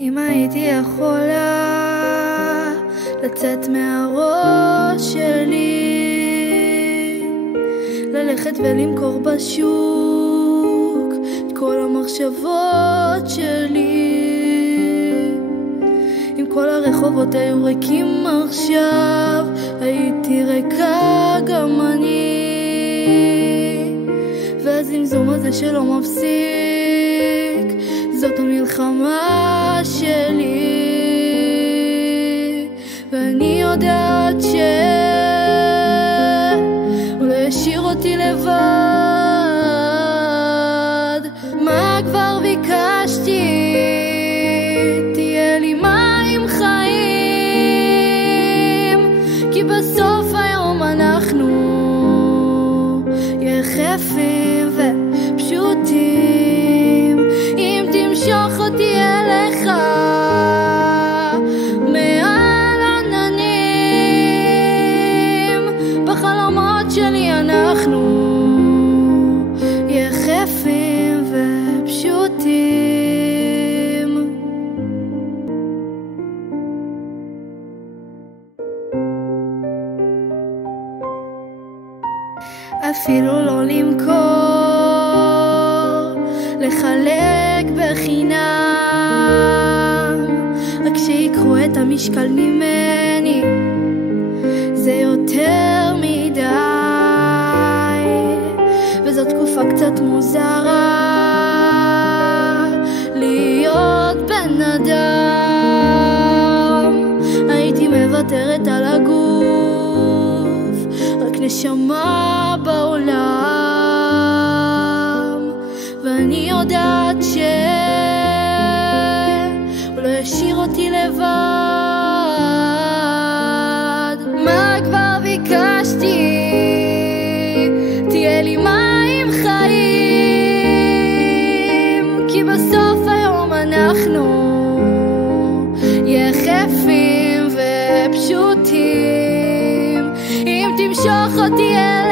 אם הייתי יכולה לצאת מהראש שלי, ללכת ולמכור בשוק את כל המחשבות שלי, אם כל הרחובות היו ריקים עכשיו, הייתי ריקה גם אני. והזמזום הזה שלא מפסיק, זאת המלחמה שלי. ואני יודעת שהוא לא ישאיר אותי לבד. מה כבר ביקשתי? תהיה לי מים חיים, כי בסוף היום אנחנו יחפים ופשוטים. אם תמשוך אותי אליך מעל עננים, בחלומות שלי אנחנו יחפים ופשוטים. אפילו לא למכור, לחלק בחינם, רק שיקחו את המשקל ממני, זה יותר מדי. וזאת תקופה קצת מוזרה להיות בן אדם. הייתי מוותרת על הגוף, רק נשמה בעולם. ואני יודעת שהוא לא ישאיר אותי לבד. מה כבר ביקשתי? תהיה לי מים חיים, כי בסוף היום אנחנו יחפים ופשוטים. אם תמשוך אותי אליך